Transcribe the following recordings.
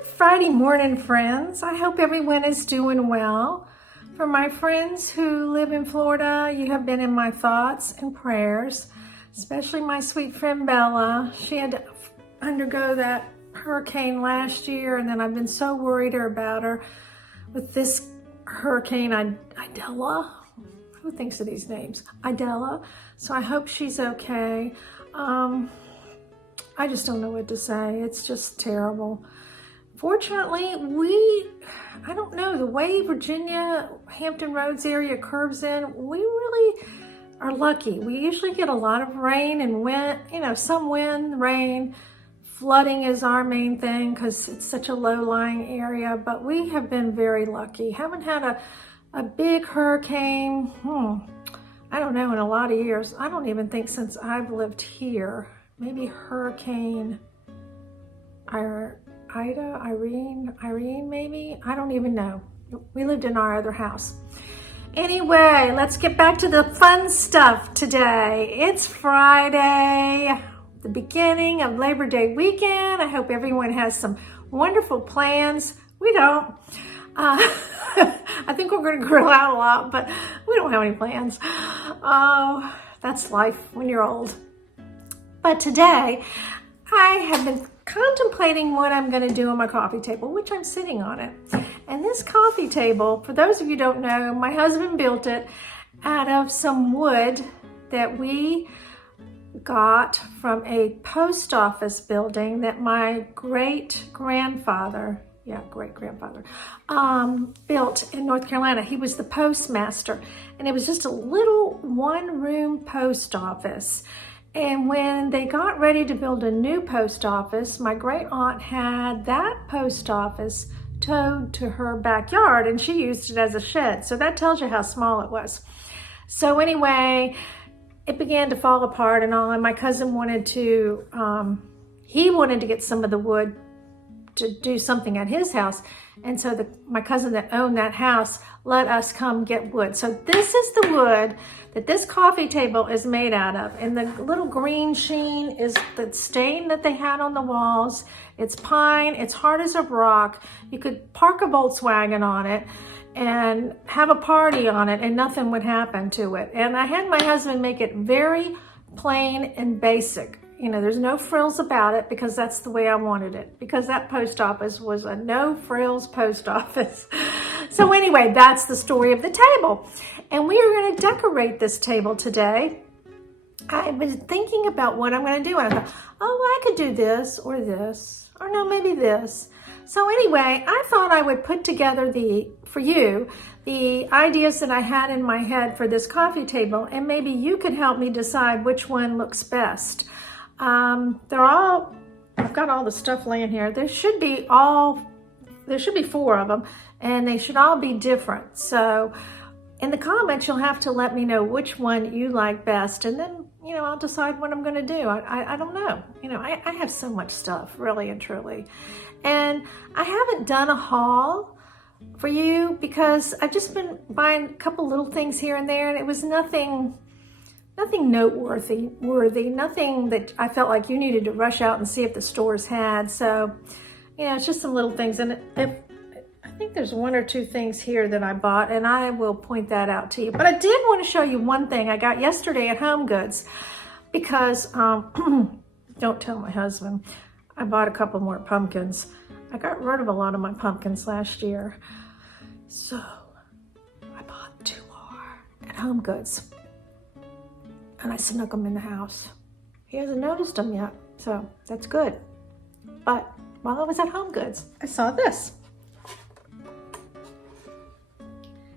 Good Friday morning, friends. I hope everyone is doing well. For my friends who live in Florida, you have been in my thoughts and prayers, especially my sweet friend Bella. She had to undergo that hurricane last year, and then I've been so worried about her with this hurricane, Idella. Who thinks of these names? Idella. So I hope she's okay. I just don't know what to say. It's just terrible. Fortunately, I don't know, the way Virginia, Hampton Roads area curves in, we really are lucky. We usually get a lot of rain and wind, some wind, rain. Flooding is our main thing because it's such a low-lying area, but we have been very lucky. Haven't had a big hurricane, I don't know, in a lot of years. I don't even think since I've lived here. Maybe Hurricane Irene, maybe? I don't even know. We lived in our other house. Anyway, let's get back to the fun stuff today. It's Friday, the beginning of Labor Day weekend. I hope everyone has some wonderful plans. We don't. I think we're going to grill out a lot, but we don't have any plans. Oh, that's life when you're old. But today, I have been contemplating what I'm going to do on my coffee table, which I'm sitting on it. And this coffee table, for those of you who don't know, my husband built it out of some wood that we got from a post office building that my great-grandfather built in North Carolina. He was the postmaster, and it was just a little one-room post office. And when they got ready to build a new post office, my great aunt had that post office towed to her backyard, and she used it as a shed. So that tells you how small it was. So anyway, it began to fall apart and all, and my cousin wanted to, he wanted to get some of the wood to do something at his house. And so my cousin that owned that house let us come get wood. So this is the wood that this coffee table is made out of. And the little green sheen is the stain that they had on the walls. It's pine, it's hard as a rock. You could park a Volkswagen on it and have a party on it and nothing would happen to it. And I had my husband make it very plain and basic. There's no frills about it because that's the way I wanted it, because that post office was a no frills post office. So anyway, that's the story of the table. And we are going to decorate this table today. I was thinking about what I'm going to do. And I thought, I could do this, or no, maybe this. So anyway, I thought I would put together for you, the ideas that I had in my head for this coffee table, and maybe you could help me decide which one looks best. I've got all the stuff laying here. There should be 4 of them, and they should all be different. So in the comments, you'll have to let me know which one you like best, and then, I'll decide what I'm going to do. I don't know. I have so much stuff, really and truly. And I haven't done a haul for you because I've just been buying a couple little things here and there, and it was nothing noteworthy, nothing that I felt like you needed to rush out and see if the stores had. So, it's just some little things. And I think there's 1 or 2 things here that I bought, and I will point that out to you. But I did want to show you one thing I got yesterday at Home Goods because, don't tell my husband, I bought a couple more pumpkins. I got rid of a lot of my pumpkins last year. So I bought 2 more at Home Goods. And I snuck them in the house. He hasn't noticed them yet, so that's good. But while I was at Home Goods, I saw this.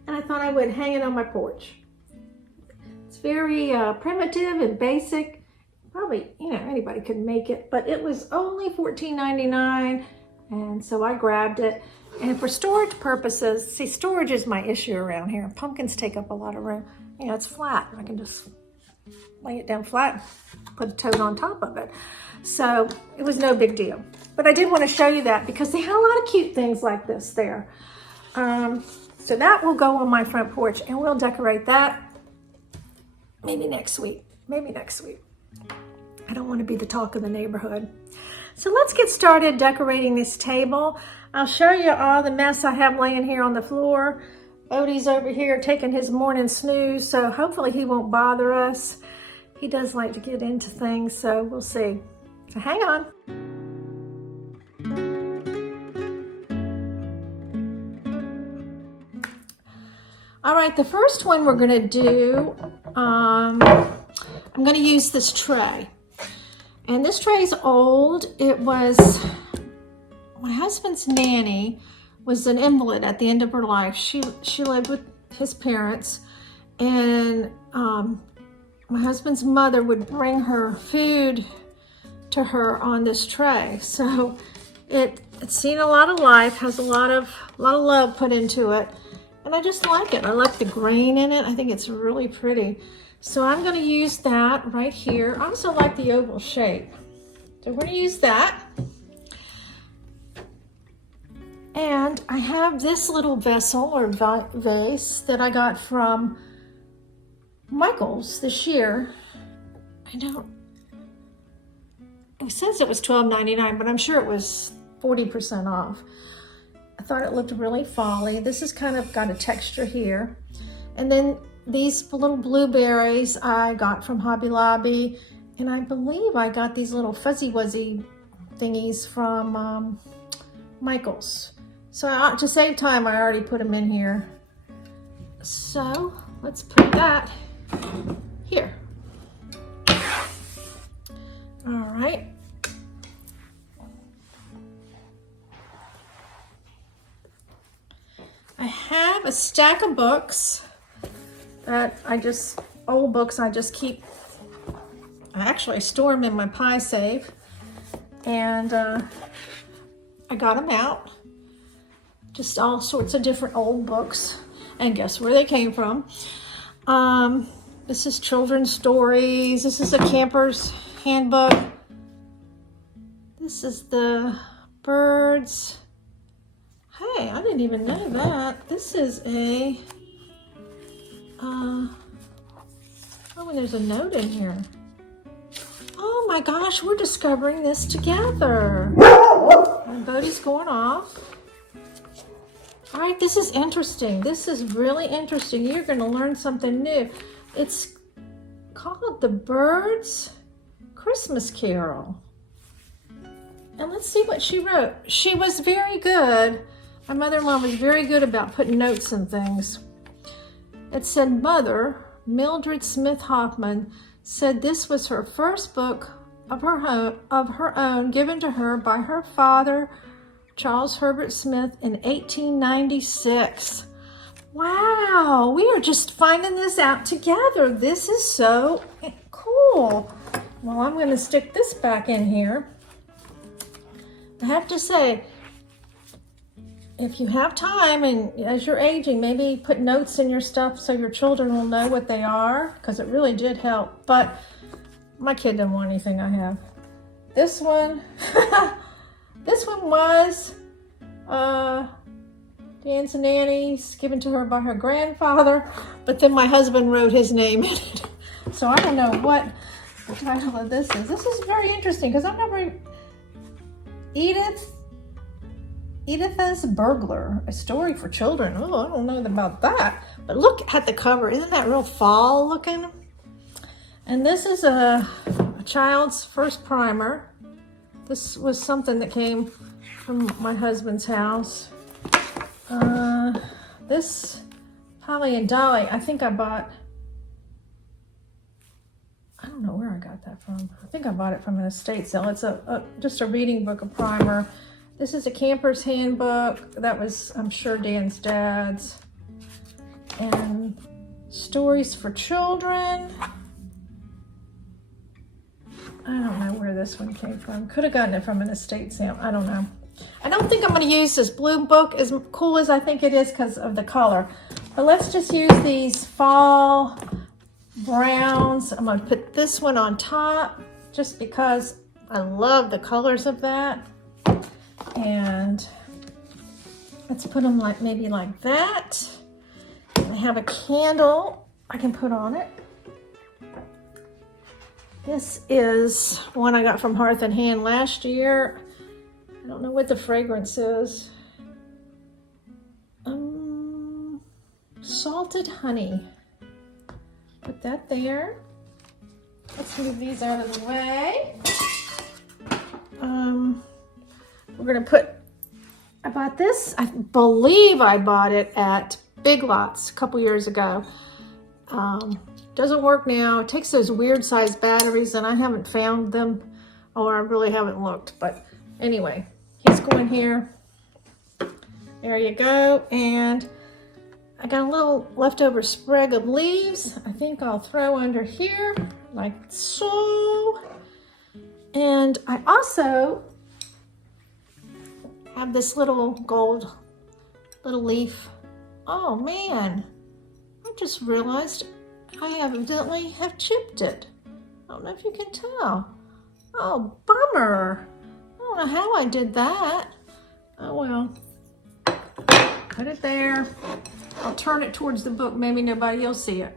And I thought I would hang it on my porch. It's very primitive and basic. Probably, anybody could make it, but it was only $14.99, and so I grabbed it. And for storage purposes, see, storage is my issue around here. Pumpkins take up a lot of room. It's flat. I can just lay it down flat, put a tote on top of it. So it was no big deal. But I did want to show you that because they had a lot of cute things like this there. So that will go on my front porch, and we'll decorate that maybe next week. I don't want to be the talk of the neighborhood. So let's get started decorating this table. I'll show you all the mess I have laying here on the floor. Odie's over here taking his morning snooze, so hopefully he won't bother us. He does like to get into things, so we'll see. So hang on. All right, the first one we're gonna do, I'm gonna use this tray. And this tray is old. It was, my husband's nanny was an invalid at the end of her life. She lived with his parents, and my husband's mother would bring her food to her on this tray. So it's seen a lot of life, has a lot of love put into it. And I just like it. I like the grain in it. I think it's really pretty. So I'm going to use that right here. I also like the oval shape. So we're going to use that. And I have this little vessel or vase that I got from Michael's this year. It says it was $12.99, but I'm sure it was 40% off. I thought it looked really folly. This has kind of got a texture here. And then these little blueberries I got from Hobby Lobby. And I believe I got these little fuzzy wuzzy thingies from Michael's. So to save time, I already put them in here. So let's put that here. All right. I have a stack of books that old books I just keep, I store them in my pie safe, and I got them out, just all sorts of different old books, and guess where they came from. This is children's stories, this is a camper's handbook, this is the birds. Hey, I didn't even know that. This is a, oh, and there's a note in here. Oh my gosh, we're discovering this together. And Bodie's going off. All right, this is interesting. This is really interesting. You're gonna learn something new. It's called The Birds Christmas Carol. And let's see what she wrote. She was very good. My mother-in-law was very good about putting notes and things. It said, Mother, Mildred Smith Hoffman, said this was her first book of her own given to her by her father, Charles Herbert Smith, in 1896. Wow, we are just finding this out together. This is so cool. Well, I'm going to stick this back in here. I have to say, if you have time and as you're aging, maybe put notes in your stuff so your children will know what they are, because it really did help. But my kid didn't want anything I have. This one, this one was Dan's and Nanny's, given to her by her grandfather, but then my husband wrote his name in it. So I don't know what the title of this is. This is very interesting because I've never, Edith's Burglar, a story for children. Oh, I don't know about that. But look at the cover. Isn't that real fall looking? And this is a child's first primer. This was something that came from my husband's house. This Polly and Dolly, I think I bought, I don't know where I got that from. I think I bought it from an estate sale. It's just a reading book, a primer. This is a camper's handbook. That was, I'm sure, Dan's dad's. And stories for children. I don't know where this one came from. Could have gotten it from an estate sale. I don't know. I don't think I'm going to use this blue book as cool as I think it is because of the color. But let's just use these fall browns. I'm going to put this one on top just because I love the colors of that. And let's put them like maybe like that. I have a candle I can put on it. This is one I got from Hearth and Hand last year. I don't know what the fragrance is. Salted honey. Put that there. Let's move these out of the way. We're gonna put, I bought this, I believe I bought it at Big Lots a couple years ago. Doesn't work now. It takes those weird sized batteries and I haven't found them, or I really haven't looked, but anyway, he's going here. There you go. And I got a little leftover sprig of leaves. I think I'll throw under here like so. And I also have this little gold little leaf. Oh man, I just realized I evidently have chipped it. I don't know if you can tell. Oh, bummer. I don't know how I did that. Oh well. Put it there. I'll turn it towards the book. Maybe nobody will see it.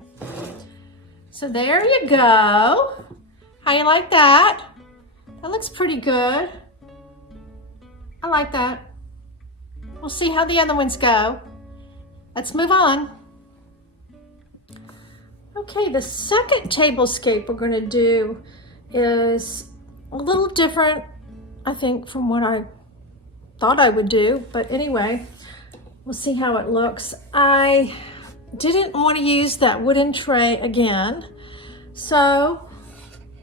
So there you go. How you like that? That looks pretty good. I like that. We'll see how the other ones go. Let's move on. Okay, the second tablescape we're going to do is a little different, I think, from what I thought I would do. But anyway, we'll see how it looks. I didn't want to use that wooden tray again, so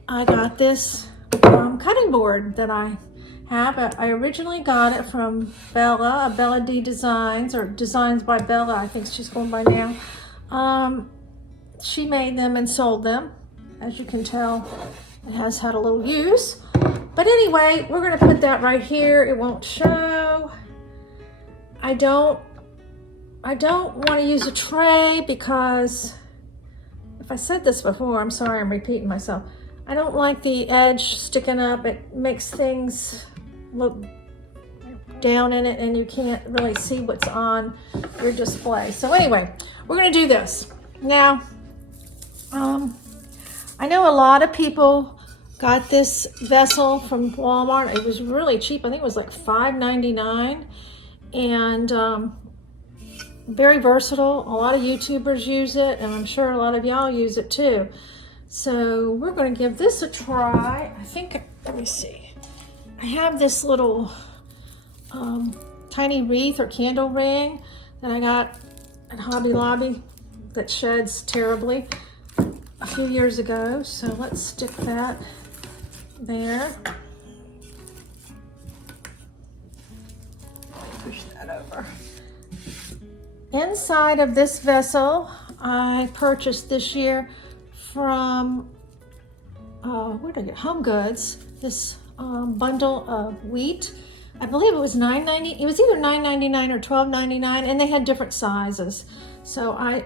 I got this cutting board that I have. I originally got it from Bella, Bella D Designs, or Designs by Bella, I think she's going by now. She made them and sold them. As you can tell, it has had a little use. But anyway, we're going to put that right here. It won't show. I don't want to use a tray because, if I said this before, I'm sorry, I'm repeating myself. I don't like the edge sticking up. It makes things look down in it and you can't really see what's on your display. So anyway, we're going to do this. Now, I know a lot of people got this vessel from Walmart. It was really cheap. I think it was like $5.99, and very versatile. A lot of YouTubers use it, and I'm sure a lot of y'all use it too. So we're going to give this a try. I think, let me see. I have this little tiny wreath or candle ring that I got at Hobby Lobby that sheds terribly a few years ago. So let's stick that there. Push that over. Inside of this vessel, I purchased this year from, where did I get? Home Goods, this bundle of wheat. I believe it was $9.90. It was either $9.99 or $12.99, and they had different sizes. So I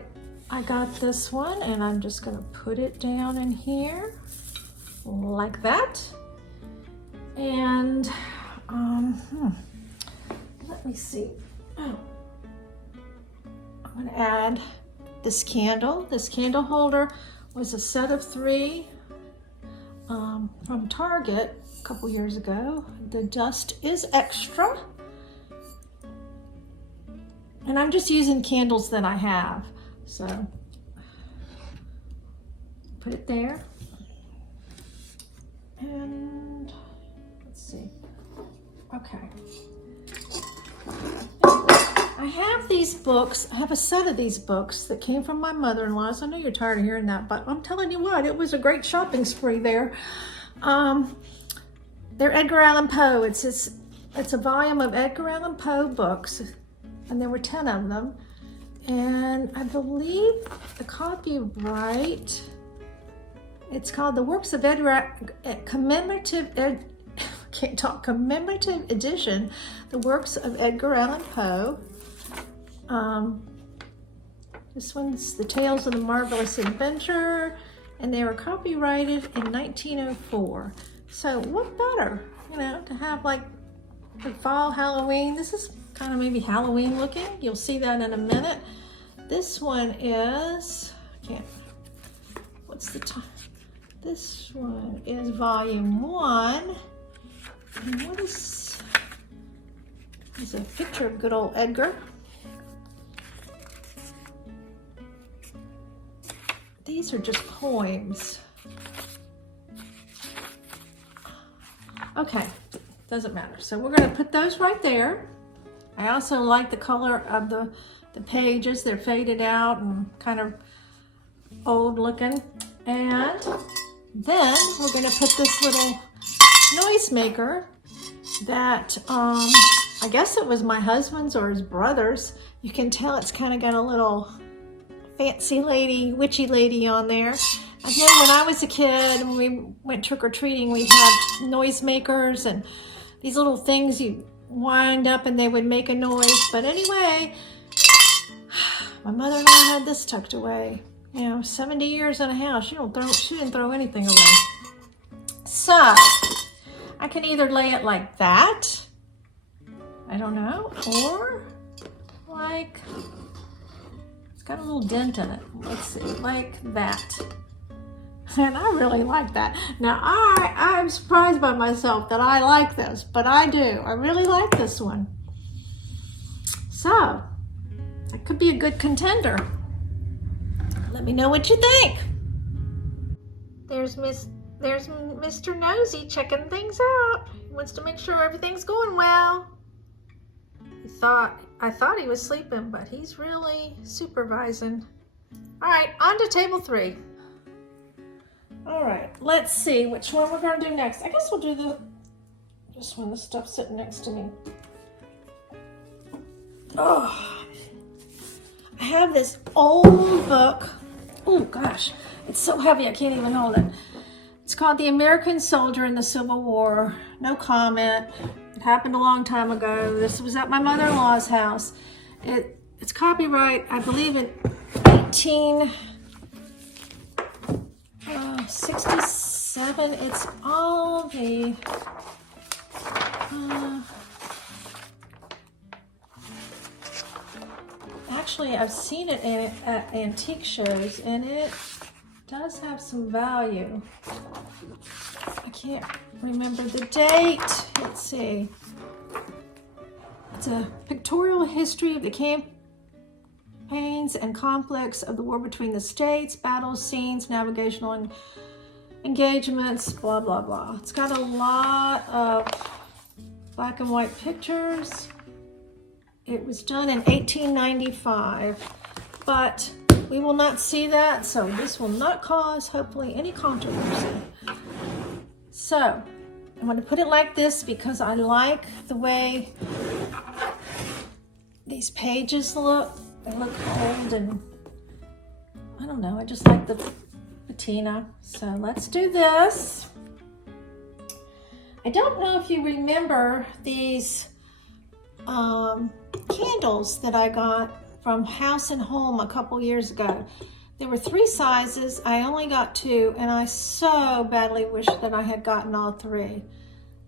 got this one, and I'm just gonna put it down in here like that. And let me see. Oh, I'm gonna add this candle. This candle holder was a set of 3 from Target a couple years ago. The dust is extra. And I'm just using candles that I have. So put it there. And let's see. Okay. I have these books. I have a set of these books that came from my mother-in-law's. I know you're tired of hearing that, but I'm telling you what, it was a great shopping spree there. They're Edgar Allan Poe. It's a volume of Edgar Allan Poe books, and there were 10 of them. And I believe the copyright, it's called The Works of Edgar, Commemorative Edition, The Works of Edgar Allan Poe. This one's The Tales of the Marvelous Adventure, and they were copyrighted in 1904. So what better, you know, to have like the fall Halloween. This is kind of maybe Halloween looking. You'll see that in a minute. This one is, what's the time? This one is volume 1. And what is, there's a picture of good old Edgar. These are just poems. Okay, doesn't matter. So we're gonna put those right there. I also like the color of the pages. They're faded out and kind of old looking. And then we're gonna put this little noisemaker that I guess it was my husband's or his brother's. You can tell it's kind of got a little fancy lady, witchy lady on there. I know when I was a kid and we went trick-or-treating, we had noisemakers and these little things you wind up and they would make a noise. But anyway, my mother-in-law had this tucked away. You know, 70 years in a house, she didn't throw anything away. So I can either lay it like that, I don't know, or like, it's got a little dent in it. Let's see, like that. And I really like that. Now I'm surprised by myself that I like this, but I do. I really like this one. So that could be a good contender. Let me know what you think. There's Mr. Nosy checking things out. He wants to make sure everything's going well. I thought he was sleeping, but he's really supervising. All right, on to table 3. All right, let's see which one we're gonna do next. I guess we'll do this one, the stuff sitting next to me. Oh, I have this old book. Oh gosh, it's so heavy I can't even hold it. It's called The American Soldier in the Civil War. No comment. It happened a long time ago. This was at my mother-in-law's house. It's copyright, I believe, in 1867. It's all the actually, I've seen it at antique shows, and it does have some value. I can't remember the date. Let's see. It's a pictorial history of the campaigns and conflicts of the war between the states, battles, scenes, navigational engagements, blah, blah, blah. It's got a lot of black and white pictures. It was done in 1895, but we will not see that, so this will not cause, hopefully, any controversy. So, I'm going to put it like this because I like the way these pages look. They look old and, I don't know, I just like the patina. So let's do this. I don't know if you remember these candles that I got from House and Home a couple years ago. There were 3 sizes. I only got 2, and I so badly wish that I had gotten all 3.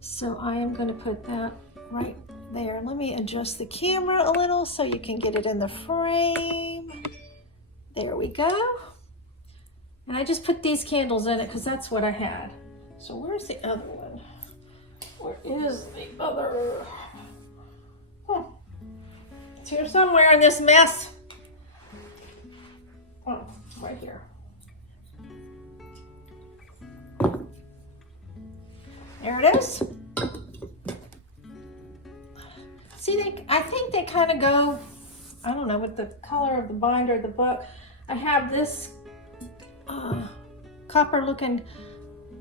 So I am going to put that right there. Let me adjust the camera a little so you can get it in the frame. There we go. And I just put these candles in it because that's what I had. So where's the other one? Where is the other? It's here somewhere in this mess. Oh, right here. There it is. See, I think they kind of go, I don't know, with the color of the binder of the book. I have this copper looking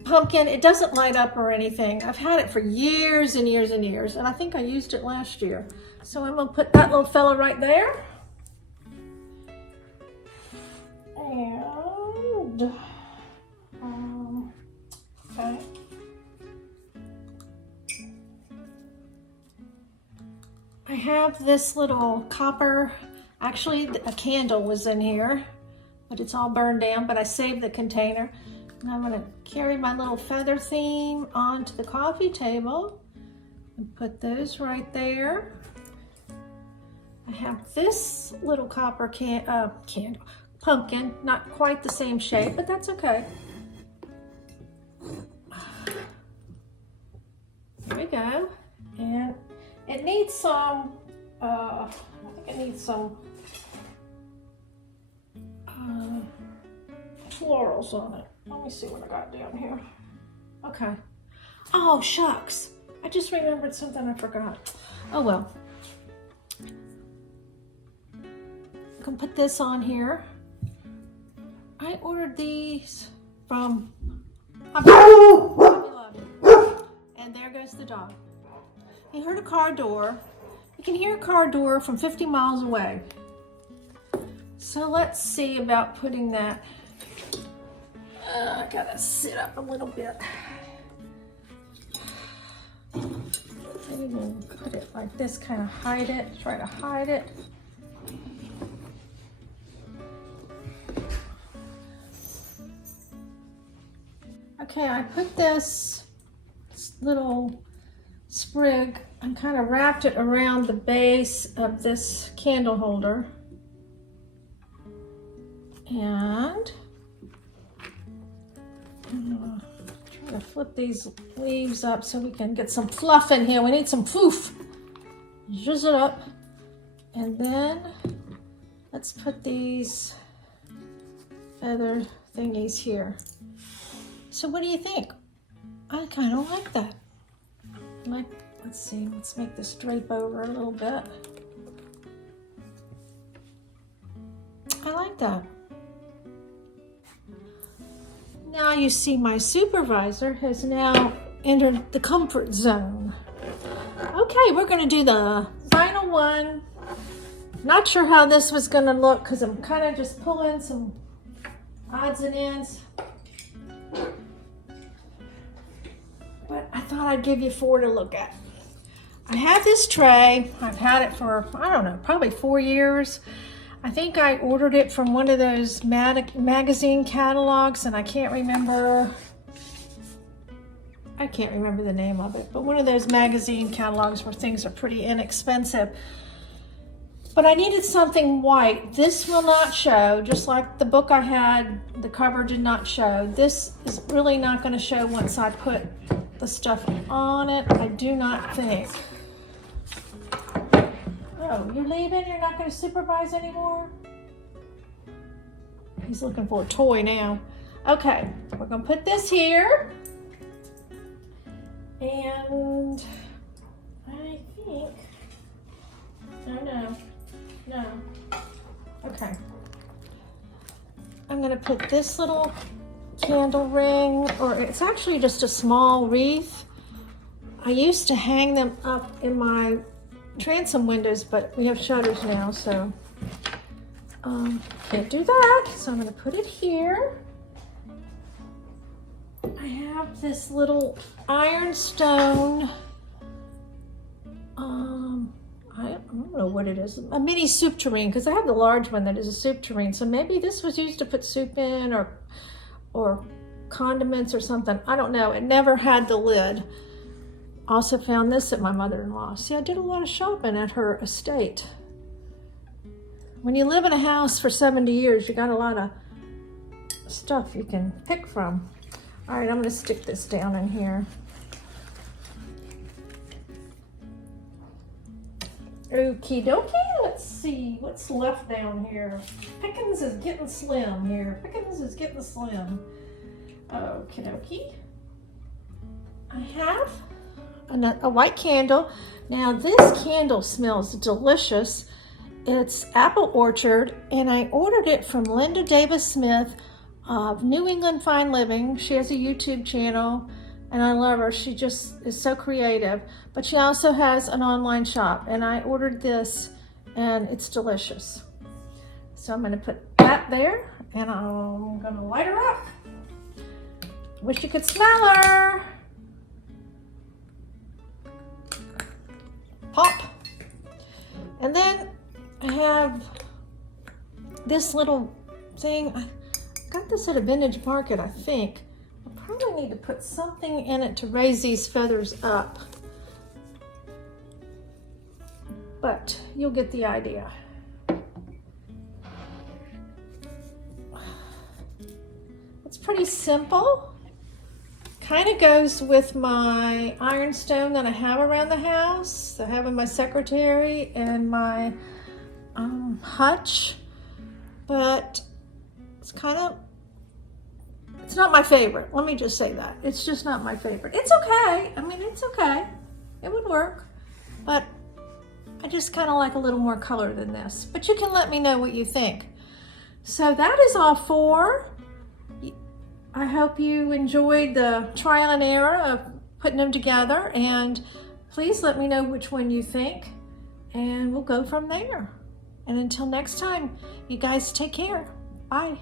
pumpkin. It doesn't light up or anything. I've had it for years and years and years, and I think I used it last year. So I'm gonna put that little fella right there. And, okay. I have this little copper, actually a candle was in here, but it's all burned down, but I saved the container. And I'm gonna carry my little feather theme onto the coffee table and put those right there. I have this little copper candle, pumpkin, not quite the same shape, but that's okay. some, I think I need some florals on it. Let me see what I got down here. Okay. Oh, shucks. I just remembered something I forgot. Oh, well. I can put this on here. I ordered these from Hobby Lobby. And there goes the dog. He heard a car door. You can hear a car door from 50 miles away. So let's see about putting that. I gotta sit up a little bit. Maybe we'll put it like this, kind of hide it, try to hide it. Okay, I put this little sprig and kind of wrapped it around the base of this candle holder. And I'm trying to flip these leaves up so we can get some fluff in here. We need some poof. Zhuzh it up. And then let's put these feather thingies here. So what do you think? I kind of like that. Let's see, let's make this drape over a little bit. I like that. Now you see my supervisor has now entered the comfort zone. Okay, we're gonna do the final one. Not sure how this was gonna look because I'm kind of just pulling some odds and ends. But I thought I'd give you 4 to look at. I have this tray. I've had it for, I don't know, probably 4 years. I think I ordered it from one of those magazine catalogs, and I can't remember the name of it, but one of those magazine catalogs where things are pretty inexpensive. But I needed something white. This will not show, just like the book I had, the cover did not show. This is really not going to show once I put the stuff on it, I do not think. Oh, you're leaving? You're not going to supervise anymore? He's looking for a toy now. Okay, we're going to put this here. And I think, no. Okay. I'm going to put this little candle ring, or it's actually just a small wreath. I used to hang them up in my transom windows, but we have shutters now, so can't do that. So I'm going to put it here. I have this little ironstone, I don't know what it is, a mini soup tureen, because I have the large one that is a soup tureen. So maybe this was used to put soup in, or condiments or something. I don't know. It never had the lid. Also found this at my mother-in-law. See, I did a lot of shopping at her estate. When you live in a house for 70 years, you got a lot of stuff you can pick from. All right, I'm going to stick this down in here. Okie dokie, let's see what's left down here. Pickens is getting slim here. Pickens is getting slim. Okie dokie. I have a white candle. Now this candle smells delicious. It's Apple Orchard, and I ordered it from Linda Davis Smith of New England Fine Living. She has a YouTube channel, and I love her. She just is so creative. But she also has an online shop, and I ordered this, and it's delicious. So I'm going to put that there, and I'm going to light her up. Wish you could smell her. Pop. And then I have this little thing. I got this at a vintage market, I think. I probably need to put something in it to raise these feathers up. But you'll get the idea. It's pretty simple. kind of goes with my ironstone that I have around the house. I have in my secretary and my hutch, but it's not my favorite. Let me just say that. It's just not my favorite. It's okay. I mean, it's okay. It would work, but I just kind of like a little more color than this. But you can let me know what you think. So that is all four. I hope you enjoyed the trial and error of putting them together, and please let me know which one you think, and we'll go from there. And until next time, you guys take care. Bye.